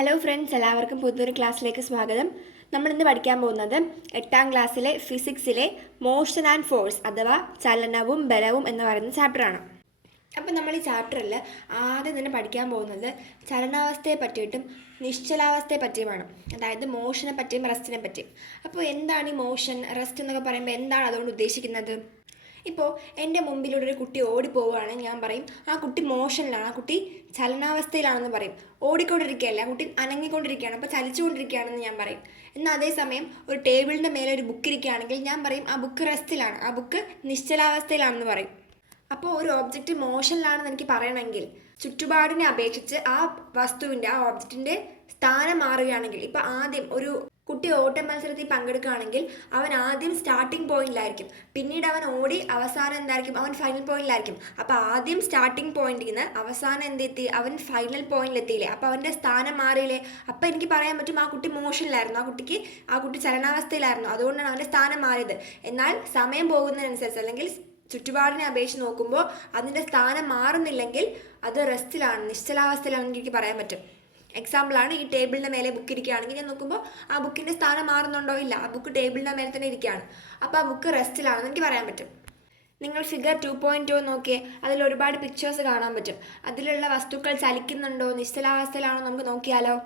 Hello friends, എല്ലാവർക്കും പുതിയൊരു ക്ലാസ്സിലേക്ക് സ്വാഗതം. നമ്മളിന്ന് പഠിക്കാൻ പോകുന്നത് 8ാം ക്ലാസ്സിലെ ഫിസിക്സിലെ മോഷൻ ആൻഡ് ഫോഴ്സ് അഥവാ ചലനവും ബലവും എന്ന് പറയുന്ന ചാപ്റ്ററാണ്. അപ്പോൾ നമ്മൾ ഈ ചാപ്റ്ററിൽ ആദ്യം തന്നെ പഠിക്കാൻ പോകുന്നത് ചലനാവസ്ഥയെ പറ്റിയിട്ടും നിശ്ചലാവസ്ഥയെ പറ്റിയുമാണ്. അതായത് മോഷനെ പറ്റിയും റെസ്റ്റിനെ പറ്റിയും. അപ്പോൾ എന്താണ് ഈ മോഷൻ, റെസ്റ്റ് എന്നൊക്കെ പറയുമ്പോൾ എന്താണ് അതുകൊണ്ട് ഉദ്ദേശിക്കുന്നത്? ഇപ്പോൾ എൻ്റെ മുമ്പിലൂടെ ഒരു കുട്ടി ഓടിപ്പോവുകയാണെങ്കിൽ ഞാൻ പറയും ആ കുട്ടി മോഷനിലാണ്, ആ കുട്ടി ചലനാവസ്ഥയിലാണെന്ന് പറയും. ഓടിക്കൊണ്ടിരിക്കുകയല്ല, ആ കുട്ടി അനങ്ങിക്കൊണ്ടിരിക്കുകയാണ്, അപ്പോൾ ചലിച്ചുകൊണ്ടിരിക്കുകയാണെന്ന് ഞാൻ പറയും. എന്നാൽ അതേസമയം ഒരു ടേബിളിൻ്റെ മേലെ ഒരു ബുക്ക് ഇരിക്കുകയാണെങ്കിൽ ഞാൻ പറയും ആ ബുക്ക് റെസ്റ്റിലാണ്, ആ ബുക്ക് നിശ്ചലാവസ്ഥയിലാണെന്ന് പറയും. അപ്പോൾ ഒരു ഓബ്ജക്റ്റ് മോഷനിലാണെന്ന് എനിക്ക് പറയണമെങ്കിൽ ചുറ്റുപാടിനെ അപേക്ഷിച്ച് ആ വസ്തുവിൻ്റെ, ആ ഓബ്ജക്റ്റിൻ്റെ സ്ഥാനം മാറുകയാണെങ്കിൽ, ഇപ്പം ആദ്യം ഒരു കുട്ടി ഓട്ട മത്സരത്തിൽ പങ്കെടുക്കുകയാണെങ്കിൽ അവൻ ആദ്യം സ്റ്റാർട്ടിംഗ് പോയിന്റിലായിരിക്കും, പിന്നീട് അവൻ ഓടി അവസാനം എന്തായിരിക്കും, അവൻ ഫൈനൽ പോയിന്റിലായിരിക്കും. അപ്പോൾ ആദ്യം സ്റ്റാർട്ടിംഗ് പോയിന്റിൽ നിന്ന് അവസാനം എന്തെത്തി, അവൻ ഫൈനൽ പോയിന്റിലെത്തിയില്ലേ, അപ്പോൾ അവൻ്റെ സ്ഥാനം മാറിയില്ലേ. അപ്പോൾ എനിക്ക് പറയാൻ പറ്റും ആ കുട്ടി മോഷനിലായിരുന്നു, ആ കുട്ടി ചലനാവസ്ഥയിലായിരുന്നു, അതുകൊണ്ടാണ് അവൻ്റെ സ്ഥാനം മാറിയത്. എന്നാൽ സമയം പോകുന്നതിനനുസരിച്ച് അല്ലെങ്കിൽ ചുറ്റുപാടിനെ അപേക്ഷിച്ച് നോക്കുമ്പോൾ അതിൻ്റെ സ്ഥാനം മാറുന്നില്ലെങ്കിൽ അത് റെസ്റ്റിലാണ്, നിശ്ചലാവസ്ഥയിലാണെന്ന് എനിക്ക് പറയാൻ പറ്റും. എക്സാമ്പിളാണ്, ഈ ടേബിളിൻ്റെ മേലെ ബുക്ക് ഇരിക്കുകയാണെങ്കിൽ ഞാൻ നോക്കുമ്പോൾ ആ ബുക്കിൻ്റെ സ്ഥാനം മാറുന്നുണ്ടോ, ഇല്ല, ആ ബുക്ക് ടേബിളിൻ്റെ മേലെ തന്നെ ഇരിക്കുകയാണ്, അപ്പോൾ ആ ബുക്ക് റെസ്റ്റിലാണെന്ന് എനിക്ക് പറയാൻ പറ്റും. നിങ്ങൾ ഫിഗർ 2.2 നോക്കിയേ, അതിൽ ഒരുപാട് പിക്ചേഴ്സ് കാണാൻ പറ്റും. അതിലുള്ള വസ്തുക്കൾ ചലിക്കുന്നുണ്ടോ, നിശ്ചലാവസ്ഥയിലാണോ നമുക്ക് നോക്കിയാലോ.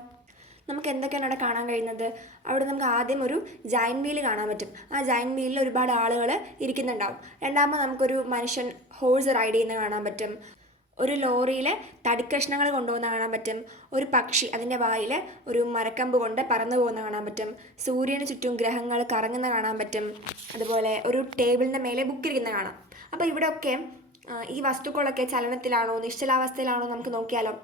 നമുക്ക് എന്തൊക്കെയാണ് അവിടെ കാണാൻ കഴിയുന്നത്? അവിടെ നമുക്ക് ആദ്യം ഒരു ജയൻറ്റ് വീൽ കാണാൻ പറ്റും. ആ ജയൻറ്റ് വീലിൽ ഒരുപാട് ആളുകൾ ഇരിക്കുന്നുണ്ടാവും. രണ്ടാമത് നമുക്കൊരു മനുഷ്യൻ ഹോഴ്സ് റൈഡ് ചെയ്യുന്നത് കാണാൻ പറ്റും. ഒരു ലോറിയിൽ തടിക്കഷ്ണങ്ങൾ കൊണ്ടുപോകുന്ന കാണാൻ പറ്റും. ഒരു പക്ഷി അതിൻ്റെ വായിൽ ഒരു മരക്കമ്പ് കൊണ്ട് പറന്നു പോകുന്ന കാണാൻ പറ്റും. സൂര്യന് ചുറ്റും ഗ്രഹങ്ങൾ കറങ്ങുന്ന കാണാൻ പറ്റും. അതുപോലെ ഒരു ടേബിളിൻ്റെ മേലെ ബുക്ക് ഇരിക്കുന്ന കാണാം. അപ്പോൾ ഇവിടെയൊക്കെ ഈ വസ്തുക്കളൊക്കെ ചലനത്തിലാണോ നിശ്ചലാവസ്ഥയിലാണോ നമുക്ക് നോക്കിയാലോ.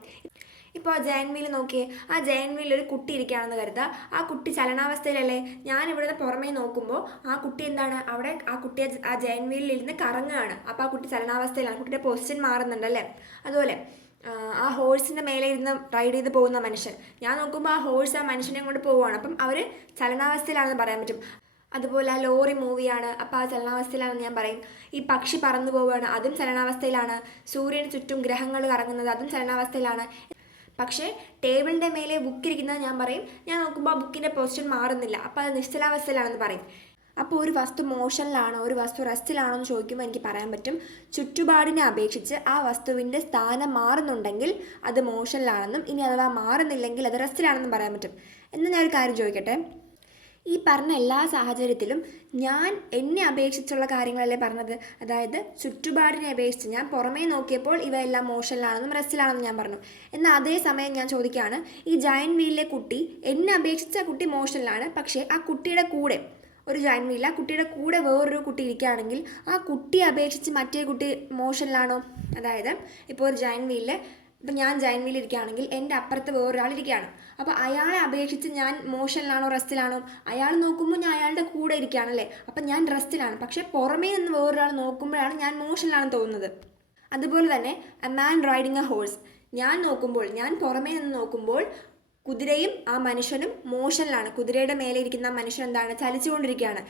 ഇപ്പോൾ ആ ജയൻറ്റ് വീൽ നോക്കിയേ, ആ ജയൻറ്റ് വീലിൽ ഒരു കുട്ടി ഇരിക്കുകയാണെന്ന് കരുതുക. ആ കുട്ടി ചലനാവസ്ഥയിലല്ലേ. ഞാൻ ഇവിടുന്ന് പുറമേ നോക്കുമ്പോൾ ആ കുട്ടി എന്താണ്, അവിടെ ആ കുട്ടി ആ ജയൻറ്റ് വീലിൽ ഇരുന്ന് കറങ്ങുകയാണ്. അപ്പോൾ ആ കുട്ടി ചലനാവസ്ഥയിലാണ്, കുട്ടിയുടെ പൊസിഷൻ മാറുന്നുണ്ടല്ലേ. അതുപോലെ ആ ഹോഴ്സിൻ്റെ മേലെ ഇരുന്ന് റൈഡ് ചെയ്ത് പോകുന്ന മനുഷ്യൻ, ഞാൻ നോക്കുമ്പോൾ ആ ഹോഴ്സ് ആ മനുഷ്യനെ കൊണ്ട് പോവുകയാണ്, അപ്പം അവർ ചലനാവസ്ഥയിലാണെന്ന് പറയാൻ പറ്റും. അതുപോലെ ആ ലോറി മൂവിയാണ്, അപ്പോൾ ആ ചലനാവസ്ഥയിലാണെന്ന് ഞാൻ പറയും. ഈ പക്ഷി പറന്നു പോവുകയാണ്, അതും ചലനാവസ്ഥയിലാണ്. സൂര്യന് ചുറ്റും ഗ്രഹങ്ങൾ കറങ്ങുന്നത്, അതും ചലനാവസ്ഥയിലാണ്. പക്ഷേ ടേബിളിൻ്റെ മേലെ ബുക്ക് ഇരിക്കുന്നത് ഞാൻ പറയും, ഞാൻ നോക്കുമ്പോൾ ആ ബുക്കിൻ്റെ പൊസിഷൻ മാറുന്നില്ല, അപ്പോൾ അത് നിശ്ചലാവസ്ഥയിലാണെന്ന് പറയും. അപ്പോൾ ഒരു വസ്തു മോഷനിലാണോ ഒരു വസ്തു റെസ്റ്റിലാണോ എന്ന് ചോദിക്കുമ്പോൾ എനിക്ക് പറയാൻ പറ്റും ചുറ്റുപാടിനെ അപേക്ഷിച്ച് ആ വസ്തുവിൻ്റെ സ്ഥാനം മാറുന്നുണ്ടെങ്കിൽ അത് മോഷനിലാണെന്നും, ഇനി അഥവാ മാറുന്നില്ലെങ്കിൽ അത് റെസ്റ്റിലാണെന്നും പറയാൻ പറ്റും. എന്നാൽ ഞാൻ ഒരു കാര്യം ചോദിക്കട്ടെ, ഈ പറഞ്ഞ എല്ലാ സാഹചര്യത്തിലും ഞാൻ എന്നെ അപേക്ഷിച്ചുള്ള കാര്യങ്ങളല്ലേ പറഞ്ഞത്. അതായത് ചുറ്റുപാടിനെ അപേക്ഷിച്ച് ഞാൻ പുറമേ നോക്കിയപ്പോൾ ഇവയെല്ലാം മോഷനിലാണെന്നും റെസ്റ്റിലാണെന്നും ഞാൻ പറഞ്ഞു. എന്നാൽ അതേസമയം ഞാൻ ചോദിക്കുകയാണ്, ഈ ജയൻറ്റ് വീലിലെ കുട്ടി എന്നെ അപേക്ഷിച്ച് ആ കുട്ടി മോഷനിലാണ്, പക്ഷേ ആ കുട്ടിയുടെ കൂടെ ഒരു ജയൻറ്റ് വീലിൽ ആ കുട്ടിയുടെ കൂടെ വേറൊരു കുട്ടി ഇരിക്കുകയാണെങ്കിൽ ആ കുട്ടിയെ അപേക്ഷിച്ച് മറ്റേ കുട്ടി മോഷനിലാണോ. അതായത് ഇപ്പോൾ ഒരു ജയൻറ്റ് വീലിൽ, ഇപ്പം ഞാൻ ജയൻറ്റ് വീലിൽ ഇരിക്കുകയാണെങ്കിൽ എൻ്റെ അപ്പുറത്ത് വേറൊരാളിരിക്കുകയാണ്, അപ്പോൾ അയാളെ അപേക്ഷിച്ച് ഞാൻ മോഷനിലാണോ റെസ്റ്റിലാണോ. അയാൾ നോക്കുമ്പോൾ ഞാൻ അയാളുടെ കൂടെ ഇരിക്കുകയാണല്ലേ, അപ്പം ഞാൻ റെസ്റ്റിലാണ്. പക്ഷേ പുറമേ നിന്ന് വേറൊരാൾ നോക്കുമ്പോഴാണ് ഞാൻ മോഷനിലാണെന്ന് തോന്നുന്നത്. അതുപോലെ തന്നെ a man riding A horse, ഞാൻ പുറമേ നിന്ന് നോക്കുമ്പോൾ കുതിരയും ആ മനുഷ്യനും മോഷനിലാണ്. കുതിരയുടെ മേലെ ഇരിക്കുന്ന മനുഷ്യൻ എന്താണ്, ചലിച്ചുകൊണ്ടിരിക്കുകയാണ്.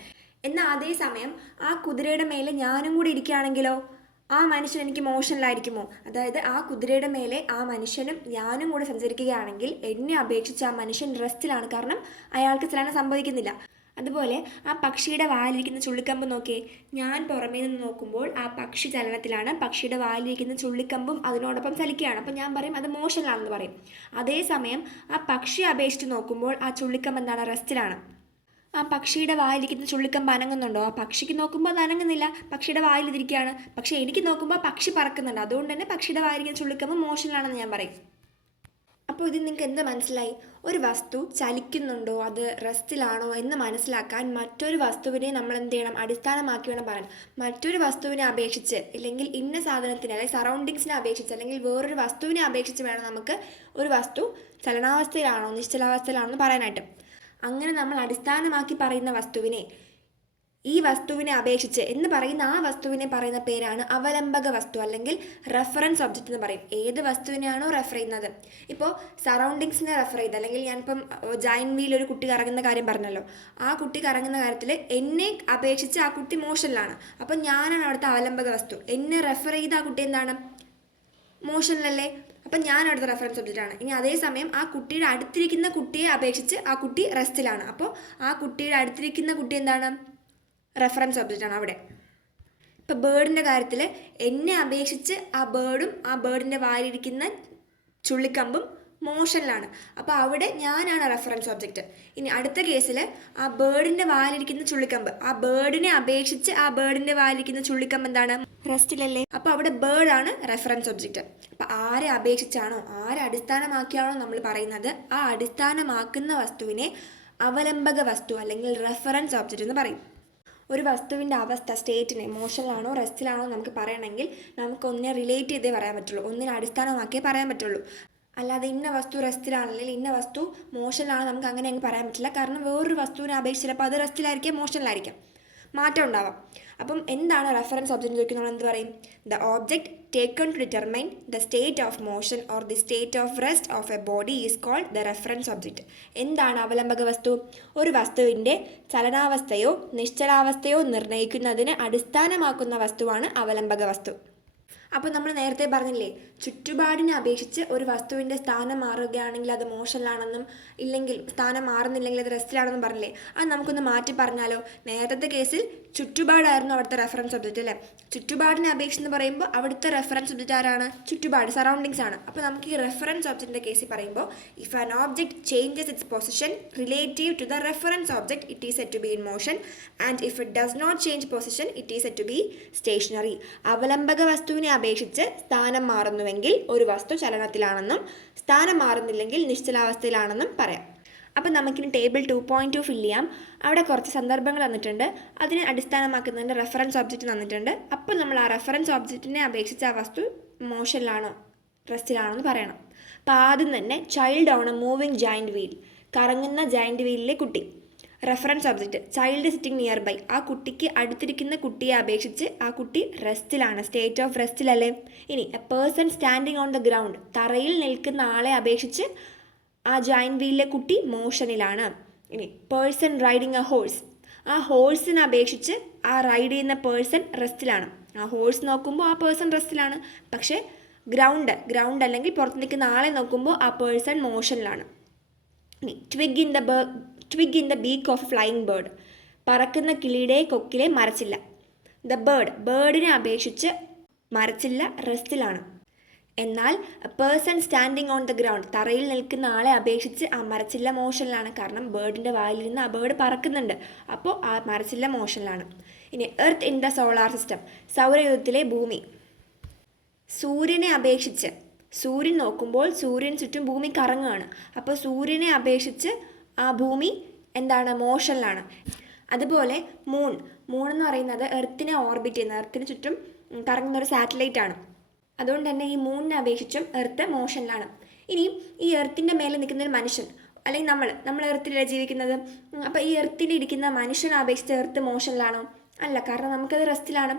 എന്നാൽ അതേസമയം ആ കുതിരയുടെ മേലെ ഞാനും കൂടി ഇരിക്കുകയാണെങ്കിലോ, ആ മനുഷ്യൻ എനിക്ക് മോഷനിലായിരിക്കുമോ. അതായത് ആ കുതിരയുടെ മേലെ ആ മനുഷ്യനും ഞാനും കൂടെ സഞ്ചരിക്കുകയാണെങ്കിൽ എന്നെ അപേക്ഷിച്ച് ആ മനുഷ്യൻ റെസ്റ്റിലാണ്, കാരണം അയാൾക്ക് ചലനം സംഭവിക്കുന്നില്ല. അതുപോലെ ആ പക്ഷിയുടെ വാലിരിക്കുന്ന ചുള്ളിക്കമ്പ് നോക്കിയേ, ഞാൻ പുറമേ നിന്ന് നോക്കുമ്പോൾ ആ പക്ഷി ചലനത്തിലാണ്, പക്ഷിയുടെ വാലിരിക്കുന്ന ചുള്ളിക്കമ്പും അതിനോടൊപ്പം ചലിക്കുകയാണ്, അപ്പം ഞാൻ പറയും അത് മോഷനിലാണെന്ന് പറയും. അതേസമയം ആ പക്ഷിയെ അപേക്ഷിച്ച് നോക്കുമ്പോൾ ആ ചുള്ളിക്കമ്പ് എന്താണ്, റെസ്റ്റിലാണ്. ആ പക്ഷിയുടെ വായിലിരിക്കുന്ന ചുള്ളിക്കമ്പ് അനങ്ങുന്നുണ്ടോ, ആ പക്ഷിക്ക് നോക്കുമ്പോൾ അത് അനങ്ങുന്നില്ല, പക്ഷിയുടെ വായിലിരിക്കുകയാണ്. പക്ഷേ എനിക്ക് നോക്കുമ്പോൾ പക്ഷി പറക്കുന്നുണ്ട്, അതുകൊണ്ട് തന്നെ പക്ഷിയുടെ വായിലിരിക്കുന്ന ചുള്ളിക്കമ്പ് മോഷനിലാണെന്ന് ഞാൻ പറയും. അപ്പോൾ ഇത് നിങ്ങൾക്ക് എന്താ മനസ്സിലായി? ഒരു വസ്തു ചലിക്കുന്നുണ്ടോ അത് റെസ്റ്റിലാണോ എന്ന് മനസ്സിലാക്കാൻ മറ്റൊരു വസ്തുവിനെ നമ്മൾ എന്ത് ചെയ്യണം, അടിസ്ഥാനമാക്കി വേണം പറയാൻ. മറ്റൊരു വസ്തുവിനെ അപേക്ഷിച്ച്, അല്ലെങ്കിൽ ഇന്ന സാധനത്തിന് അല്ലെങ്കിൽ സറൗണ്ടിങ്സിനെ അപേക്ഷിച്ച്, അല്ലെങ്കിൽ വേറൊരു വസ്തുവിനെ അപേക്ഷിച്ച് വേണം നമുക്ക് ഒരു വസ്തു ചലനാവസ്ഥയിലാണോ നിശ്ചലാവസ്ഥയിലാണോ എന്ന് പറയാനായിട്ട്. അങ്ങനെ നമ്മൾ അടിസ്ഥാനമാക്കി പറയുന്ന വസ്തുവിനെ, ഈ വസ്തുവിനെ അപേക്ഷിച്ച് എന്ന് പറയുന്ന ആ വസ്തുവിനെ പറയുന്ന പേരാണ് അവലംബക വസ്തു അല്ലെങ്കിൽ റെഫറൻസ് ഒബ്ജക്റ്റ് എന്ന് പറയും. ഏത് വസ്തുവിനെയാണോ റെഫർ ചെയ്യുന്നത്, ഇപ്പോൾ സറൗണ്ടിങ്സിനെ റെഫർ ചെയ്ത്, അല്ലെങ്കിൽ ഞാനിപ്പം ജയൻറ്റ് വീൽ ഒരു കുട്ടി കറങ്ങുന്ന കാര്യം പറഞ്ഞല്ലോ, ആ കുട്ടി കറങ്ങുന്ന കാര്യത്തിൽ എന്നെ അപേക്ഷിച്ച് ആ കുട്ടി മോഷനിലാണ്, അപ്പം ഞാനാണ് അവിടുത്തെ അവലംബക വസ്തു. എന്നെ റെഫർ ചെയ്ത് ആ കുട്ടി എന്താണ്, മോഷനിലല്ലേ. അപ്പം ഞാൻ അടുത്ത റെഫറൻസ് ഒബ്ജക്റ്റാണ്. ഇനി അതേസമയം ആ കുട്ടിയുടെ അടുത്തിരിക്കുന്ന കുട്ടിയെ അപേക്ഷിച്ച് ആ കുട്ടി റെസ്റ്റിലാണ്. അപ്പോൾ ആ കുട്ടിയുടെ അടുത്തിരിക്കുന്ന കുട്ടി എന്താണ്? റെഫറൻസ് ഒബ്ജക്റ്റാണ് അവിടെ. ഇപ്പോൾ ബേർഡിൻ്റെ കാര്യത്തിൽ എന്നെ അപേക്ഷിച്ച് ആ ബേർഡും ആ ബേർഡിൻ്റെ വായിലിരിക്കുന്ന ചുള്ളിക്കമ്പും മോഷനിലാണ്. അപ്പോൾ അവിടെ ഞാനാണ് റെഫറൻസ് ഒബ്ജക്റ്റ്. ഇനി അടുത്ത കേസിൽ ആ ബേർഡിൻ്റെ വായിലിരിക്കുന്ന ചുള്ളിക്കമ്പ്, ആ ബേർഡിനെ അപേക്ഷിച്ച് ആ ബേർഡിൻ്റെ വായിലിരിക്കുന്ന ചുള്ളിക്കമ്പ് എന്താണ്? റെസ്റ്റിലല്ലേ. അപ്പോൾ അവിടെ ബേർഡാണ് റെഫറൻസ് ഒബ്ജക്റ്റ്. അപ്പോൾ ആരെ അപേക്ഷിച്ചാണോ, ആരെ അടിസ്ഥാനമാക്കിയാണോ നമ്മൾ പറയുന്നത്, ആ അടിസ്ഥാനമാക്കുന്ന വസ്തുവിനെ അവലംബക വസ്തു അല്ലെങ്കിൽ റെഫറൻസ് ഒബ്ജക്റ്റ് എന്ന് പറയും. ഒരു വസ്തുവിൻ്റെ അവസ്ഥ, സ്റ്റേറ്റിനെ മോഷനിലാണോ റെസ്റ്റിലാണോ നമുക്ക് പറയണമെങ്കിൽ നമുക്ക് ഒന്നിനെ റിലേറ്റ് ചെയ്തേ പറയാൻ പറ്റുള്ളൂ, ഒന്നിനെ അടിസ്ഥാനമാക്കിയേ പറയാൻ പറ്റുള്ളൂ. അല്ലാതെ ഇന്ന വസ്തു റെസ്റ്റിലാണ് അല്ലെങ്കിൽ ഇന്ന വസ്തു മോഷനിലാണ് നമുക്ക് അങ്ങനെ അങ്ങ് പറയാൻ പറ്റില്ല. കാരണം വേറൊരു വസ്തുവിനെ അപേക്ഷിച്ച് ചിലപ്പോൾ അത് റെസ്റ്റിലായിരിക്കാം, മോഷനിലായിരിക്കാം, മാറ്റം ഉണ്ടാവാം. അപ്പം എന്താണ് റെഫറൻസ് ഒബ്ജക്റ്റ് ചോദിക്കുന്നത്? എന്ത് പറയും? The object taken to determine the state of motion or the state of rest of a body is called the reference object. എന്താണ് അവലംബക വസ്തു? ഒരു വസ്തുവിൻ്റെ ചലനാവസ്ഥയോ നിശ്ചലാവസ്ഥയോ നിർണ്ണയിക്കുന്നതിന് അടിസ്ഥാനമാക്കുന്ന വസ്തുവാണ് അവലംബക വസ്തു. അപ്പോൾ നമ്മൾ നേരത്തെ പറഞ്ഞില്ലേ, ചുറ്റുപാടിനെ അപേക്ഷിച്ച് ഒരു വസ്തുവിൻ്റെ സ്ഥാനം മാറുകയാണെങ്കിൽ അത് മോഷനിലാണെന്നും ഇല്ലെങ്കിൽ സ്ഥാനം മാറുന്നില്ലെങ്കിൽ അത് റെസ്റ്റിലാണെന്നും പറഞ്ഞില്ലേ. അത് നമുക്കൊന്ന് മാറ്റി പറഞ്ഞാലോ? നേരത്തെ കേസിൽ ചുറ്റുപാടായിരുന്നു അവിടുത്തെ റെഫറൻസ് ഒബ്ജക്റ്റ് അല്ലേ. ചുറ്റുപാടിനെ അപേക്ഷിച്ച് പറയുമ്പോൾ അവിടുത്തെ റെഫറൻസ് ഒബ്ജക്റ്റ് ആരാണ്? ചുറ്റുപാട്, സറൗണ്ടിങ്സ് ആണ്. അപ്പോൾ നമുക്ക് ഈ റെഫറൻസ് ഒബ്ജക്റ്റിൻ്റെ കേസിൽ പറയുമ്പോൾ if an object changes its position relative to the reference object it is set to be in motion and if it does not change position it is set to be stationary. അവലംബക വസ്തുവിനെ അപേക്ഷിച്ച് സ്ഥാനം മാറുന്നുവെങ്കിൽ ഒരു വസ്തു ചലനത്തിലാണെന്നും സ്ഥാനം മാറുന്നില്ലെങ്കിൽ നിശ്ചലാവസ്ഥയിലാണെന്നും പറയാം. അപ്പം നമുക്കിനി ടേബിൾ 2.2 ഫില്ല് ചെയ്യാം. അവിടെ കുറച്ച് സന്ദർഭങ്ങൾ തന്നിട്ടുണ്ട്, അതിനെ അടിസ്ഥാനമാക്കുന്നതിൻ്റെ റെഫറൻസ് ഒബ്ജക്റ്റ് തന്നിട്ടുണ്ട്. അപ്പോൾ നമ്മൾ ആ റെഫറൻസ് ഒബ്ജക്റ്റിനെ അപേക്ഷിച്ച് ആ വസ്തു മോഷനിലാണോ റെസ്റ്റിലാണോ എന്ന് പറയണം. അപ്പോൾ ആദ്യം തന്നെ child on a moving giant wheel, കറങ്ങുന്ന ജയൻറ്റ് വീലിലെ കുട്ടി. Reference object child sitting nearby, ആ കുട്ടിക്ക് അടുത്തിരിക്കുന്ന കുട്ടിയെ അപേക്ഷിച്ച് ആ കുട്ടി റെസ്റ്റിലാണ്, സ്റ്റേറ്റ് ഓഫ് റെസ്റ്റിലല്ലേ. ഇനി a person standing on the ground, തറയിൽ നിൽക്കുന്ന ആളെ അപേക്ഷിച്ച് ആ ജോയിൻറ്റ് വീലിലെ കുട്ടി മോഷനിലാണ്. ഇനി പേഴ്സൺ റൈഡിങ് എ ഹോഴ്സ്, ആ ഹോഴ്സിനെ അപേക്ഷിച്ച് ആ റൈഡ് ചെയ്യുന്ന പേഴ്സൺ റെസ്റ്റിലാണ്. ആ ഹോഴ്സ് നോക്കുമ്പോൾ ആ പേഴ്സൺ റെസ്റ്റിലാണ്, പക്ഷേ ഗ്രൗണ്ട് അല്ലെങ്കിൽ പുറത്ത് നിൽക്കുന്ന ആളെ നോക്കുമ്പോൾ ആ പേഴ്സൺ മോഷനിലാണ്. ഇനി twig in the beak of flying bird, പറക്കുന്ന കിളിയുടെ കൊക്കിലെ മരച്ചില്ല. ദ ബേർഡിനെ അപേക്ഷിച്ച് മരച്ചില്ല റെസ്റ്റിലാണ്. എന്നാൽ person standing on the ground, തറയിൽ നിൽക്കുന്ന ആളെ അപേക്ഷിച്ച് ആ മരച്ചില്ല മോഷനിലാണ്. കാരണം ബേർഡിൻ്റെ വായിലിരുന്ന് ആ ബേർഡ് പറക്കുന്നുണ്ട്, അപ്പോൾ ആ മരച്ചില്ല മോഷനിലാണ്. ഇനി earth in the solar system, സൗരയൂഥത്തിലെ ഭൂമി. സൂര്യനെ അപേക്ഷിച്ച്, സൂര്യൻ നോക്കുമ്പോൾ സൂര്യൻ ചുറ്റും ഭൂമി കറങ്ങുകയാണ്, അപ്പോൾ സൂര്യനെ അപേക്ഷിച്ച് ആ ഭൂമി എന്താണ്? മോഷനിലാണ്. അതുപോലെ മൂൺ എന്ന് പറയുന്നത് എർത്തിനെ ഓർബിറ്റ് ചെയ്യുന്ന, എർത്തിന് ചുറ്റും കറങ്ങുന്ന ഒരു സാറ്റലൈറ്റ് ആണ്. അതുകൊണ്ട് തന്നെ ഈ മൂണിനെ അപേക്ഷിച്ചും എർത്ത് മോഷനിലാണ്. ഇനി ഈ എർത്തിൻ്റെ മേലെ നിൽക്കുന്ന ഒരു മനുഷ്യൻ, അല്ലെങ്കിൽ നമ്മൾ എർത്തിലല്ലേ ജീവിക്കുന്നത്, അപ്പോൾ ഈ എർത്തിൽ ഇരിക്കുന്ന മനുഷ്യനെ അപേക്ഷിച്ച് എർത്ത് മോഷനിലാണോ? അല്ല, കാരണം നമുക്കത് റെസ്റ്റിലാണ്.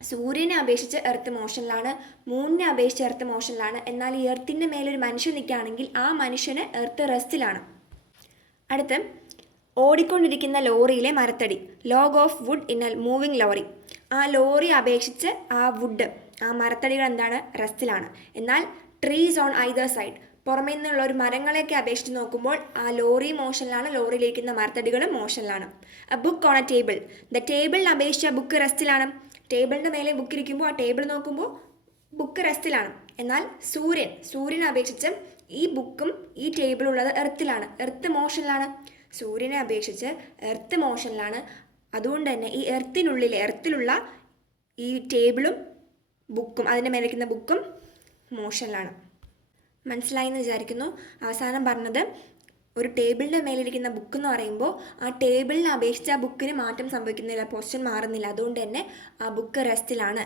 സൂര്യനെ അപേക്ഷിച്ച് എർത്ത് മോഷനിലാണ്, മൂണിനെ അപേക്ഷിച്ച് എർത്ത് മോഷനിലാണ്. എന്നാൽ ഈ എർത്തിൻ്റെ മേലൊരു മനുഷ്യൻ നിൽക്കുകയാണെങ്കിൽ ആ മനുഷ്യന് എർത്ത് റെസ്റ്റിലാണ്. അടുത്ത് ഓടിക്കൊണ്ടിരിക്കുന്ന ലോറിയിലെ മരത്തടി, log of wood in a moving lorry. ആ ലോറി അപേക്ഷിച്ച് ആ വുഡ്, ആ മരത്തടികൾ എന്താണ്? റെസ്റ്റിലാണ്. എന്നാൽ ട്രീസ് ഓൺ ഐദർ സൈഡ്, പുറമേ നിന്നുള്ള ഒരു മരങ്ങളെയൊക്കെ അപേക്ഷിച്ച് നോക്കുമ്പോൾ ആ ലോറി മോഷനിലാണ്, ലോറിയിലിരിക്കുന്ന മരത്തടികളും മോഷനിലാണ്. A book on a table, the ടേബിളിനെ അപേക്ഷിച്ച് ആ ബുക്ക് റെസ്റ്റിലാണ്. ടേബിളിൻ്റെ മേലെ ബുക്ക് ഇരിക്കുമ്പോൾ ആ ടേബിൾ നോക്കുമ്പോൾ ബുക്ക് റെസ്റ്റിലാണ്. എന്നാൽ സൂര്യനെ അപേക്ഷിച്ച് ഈ ബുക്കും ഈ ടേബിളും ഉള്ളത് എർത്തിലാണ്, എർത്ത് മോഷനിലാണ്. സൂര്യനെ അപേക്ഷിച്ച് എർത്ത് മോഷനിലാണ്. അതുകൊണ്ട് തന്നെ ഈ എർത്തിലുള്ള ഈ ടേബിളും ബുക്കും, അതിൻ്റെ മേലിരിക്കുന്ന ബുക്കും മോഷനിലാണ്. മനസ്സിലായി എന്ന് വിചാരിക്കുന്നു. അവസാനം പറഞ്ഞത് ഒരു ടേബിളിൻ്റെ മേലിരിക്കുന്ന ബുക്ക് എന്ന് പറയുമ്പോൾ ആ ടേബിളിനെ അപേക്ഷിച്ച് ആ ബുക്കിന് മാറ്റം സംഭവിക്കുന്നില്ല, പൊസിഷൻ മാറുന്നില്ല. അതുകൊണ്ട് തന്നെ ആ ബുക്ക് റെസ്റ്റിലാണ്.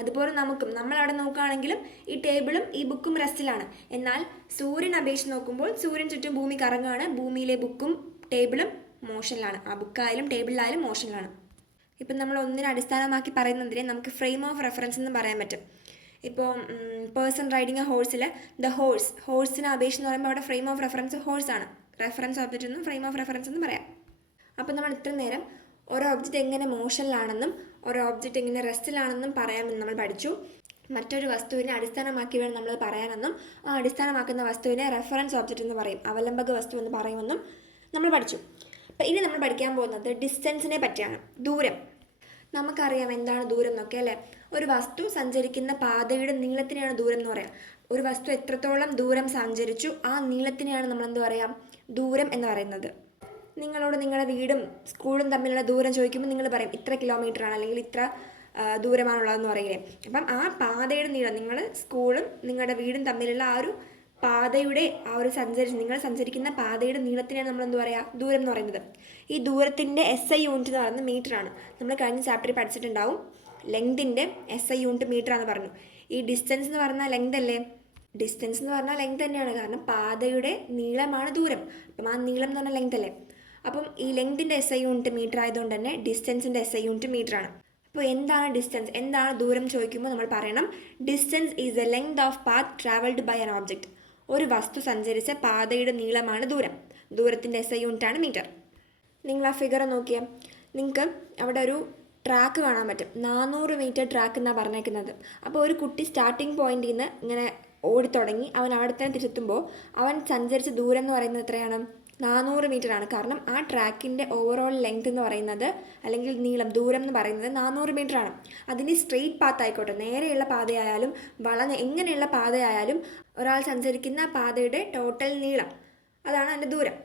അതുപോലെ നമ്മളവിടെ നോക്കുകയാണെങ്കിലും ഈ ടേബിളും ഈ ബുക്കും റെസ്റ്റിലാണ്. എന്നാൽ സൂര്യൻ അപേക്ഷിച്ച് നോക്കുമ്പോൾ സൂര്യൻ ചുറ്റും ഭൂമി കറങ്ങുകയാണ്, ഭൂമിയിലെ ബുക്കും ടേബിളും മോഷനിലാണ്. ആ ബുക്കായാലും ടേബിളിലായാലും മോഷനിലാണ്. ഇപ്പം നമ്മൾ ഒന്നിനെ അടിസ്ഥാനമാക്കി പറയുന്നതിനെ നമുക്ക് ഫ്രെയിം ഓഫ് റെഫറൻസ് എന്ന് പറയാൻ പറ്റും. ഇപ്പോൾ പേഴ്സൺ റൈഡിങ് എ ഹോഴ്സിൽ ദ ഹോഴ്സിനെ അപേക്ഷിച്ച് എന്ന് പറയുമ്പോൾ അവിടെ ഫ്രെയിം ഓഫ് റെഫറൻസ് ഹോഴ്സാണ്. റെഫറൻസ് ഒബ്ജക്റ്റ് എന്നും ഫ്രെയിം ഓഫ് റെഫറൻസ് എന്ന് പറയാം. അപ്പോൾ നമ്മൾ ഇത്ര നേരം ഓരോ ഒബ്ജക്റ്റ് എങ്ങനെ മോഷനിലാണെന്നും ഓരോ ഒബ്ജക്റ്റ് എങ്ങനെ റെസ്റ്റിലാണെന്നും പറയാമെന്ന് നമ്മൾ പഠിച്ചു. മറ്റൊരു വസ്തുവിനെ അടിസ്ഥാനമാക്കി വേണം നമ്മൾ പറയാനെന്നും ആ അടിസ്ഥാനമാക്കുന്ന വസ്തുവിനെ റെഫറൻസ് ഒബ്ജക്റ്റ് എന്ന് പറയും, അവലംബക വസ്തു എന്ന് പറയുമെന്നും നമ്മൾ പഠിച്ചു. അപ്പം ഇനി നമ്മൾ പഠിക്കാൻ പോകുന്നത് ഡിസ്റ്റൻസിനെ പറ്റിയാണ്. ദൂരം. നമുക്കറിയാം എന്താണ് ദൂരം എന്നൊക്കെ അല്ലേ. ഒരു വസ്തു സഞ്ചരിക്കുന്ന പാതയുടെ നീളത്തിനെയാണ് ദൂരം എന്ന് പറയാം. ഒരു വസ്തു എത്രത്തോളം ദൂരം സഞ്ചരിച്ചു ആ നീളത്തിനെയാണ് നമ്മൾ എന്ത് പറയാം, ദൂരം എന്ന് പറയുന്നത്. നിങ്ങളോട് നിങ്ങളുടെ വീടും സ്കൂളും തമ്മിലുള്ള ദൂരം ചോദിക്കുമ്പോൾ നിങ്ങൾ പറയും ഇത്ര കിലോമീറ്റർ ആണ് അല്ലെങ്കിൽ ഇത്ര ദൂരമാണുള്ളതെന്ന് പറയില്ലേ. അപ്പം ആ പാതയുടെ നീളം, നിങ്ങൾ സ്കൂളും നിങ്ങളുടെ വീടും തമ്മിലുള്ള ആ ഒരു പാതയുടെ ആ ഒരു നിങ്ങൾ സഞ്ചരിക്കുന്ന പാതയുടെ നീളത്തിനാണ് നമ്മൾ എന്ത് പറയുക, ദൂരം എന്ന് പറയുന്നത്. ഈ ദൂരത്തിൻ്റെ SI യൂണിറ്റ് എന്ന് പറയുന്നത് മീറ്ററാണ്. നമ്മൾ കഴിഞ്ഞ ചാപ്റ്ററിൽ പഠിച്ചിട്ടുണ്ടാവും. ലെങ്തിൻ്റെ SI യൂണിറ്റ് മീറ്ററാന്ന് പറഞ്ഞു. ഈ ഡിസ്റ്റൻസ് എന്ന് പറഞ്ഞാൽ ലെങ്ത് അല്ലേ. ഡിസ്റ്റൻസ് എന്ന് പറഞ്ഞാൽ ലെങ്ത് തന്നെയാണ്, കാരണം പാതയുടെ നീളമാണ് ദൂരം. അപ്പം ആ നീളം എന്ന് പറഞ്ഞാൽ ലെങ്ത് അല്ലേ. അപ്പം ഈ ലെങ്തിൻ്റെ SI യൂണിറ്റ് മീറ്റർ ആയതുകൊണ്ട് തന്നെ ഡിസ്റ്റൻസിൻ്റെ SI യൂണിറ്റ് മീറ്ററാണ്. അപ്പോൾ എന്താണ് ഡിസ്റ്റൻസ്, എന്താണ് ദൂരം ചോദിക്കുമ്പോൾ നമ്മൾ പറയണം distance is a length of path travelled by an object. ഒരു വസ്തു സഞ്ചരിച്ച പാതയുടെ നീളമാണ് ദൂരം. ദൂരത്തിൻ്റെ SI യൂണിറ്റാണ് മീറ്റർ. നിങ്ങൾ ആ ഫിഗർ നോക്കിയാൽ നിങ്ങൾക്ക് അവിടെ ഒരു ട്രാക്ക് കാണാൻ പറ്റും. 400 മീറ്റർ ട്രാക്ക് എന്നാണ് പറഞ്ഞേക്കുന്നത്. അപ്പോൾ ഒരു കുട്ടി സ്റ്റാർട്ടിങ് പോയിന്റിൽ നിന്ന് ഇങ്ങനെ ഓടിത്തുടങ്ങി അവൻ അവിടെ തന്നെ തിരിച്ചെത്തുമ്പോൾ അവൻ സഞ്ചരിച്ച ദൂരം എന്ന് പറയുന്നത് എത്രയാണ്, 400 മീറ്റർ ആണ്. കാരണം ആ ട്രാക്കിൻ്റെ ഓവറോൾ ലെങ്ത് എന്ന് പറയുന്നത് അല്ലെങ്കിൽ നീളം, ദൂരം എന്ന് പറയുന്നത് 400 മീറ്റർ ആണ്. അതിന് സ്ട്രെയിറ്റ് പാത്ത് ആയിക്കോട്ടെ, നേരെയുള്ള പാതയായാലും വളഞ്ഞ എങ്ങനെയുള്ള പാതയായാലും ഒരാൾ സഞ്ചരിക്കുന്ന പാതയുടെ ടോട്ടൽ നീളം, അതാണ് അതിൻ്റെ ദൂരം.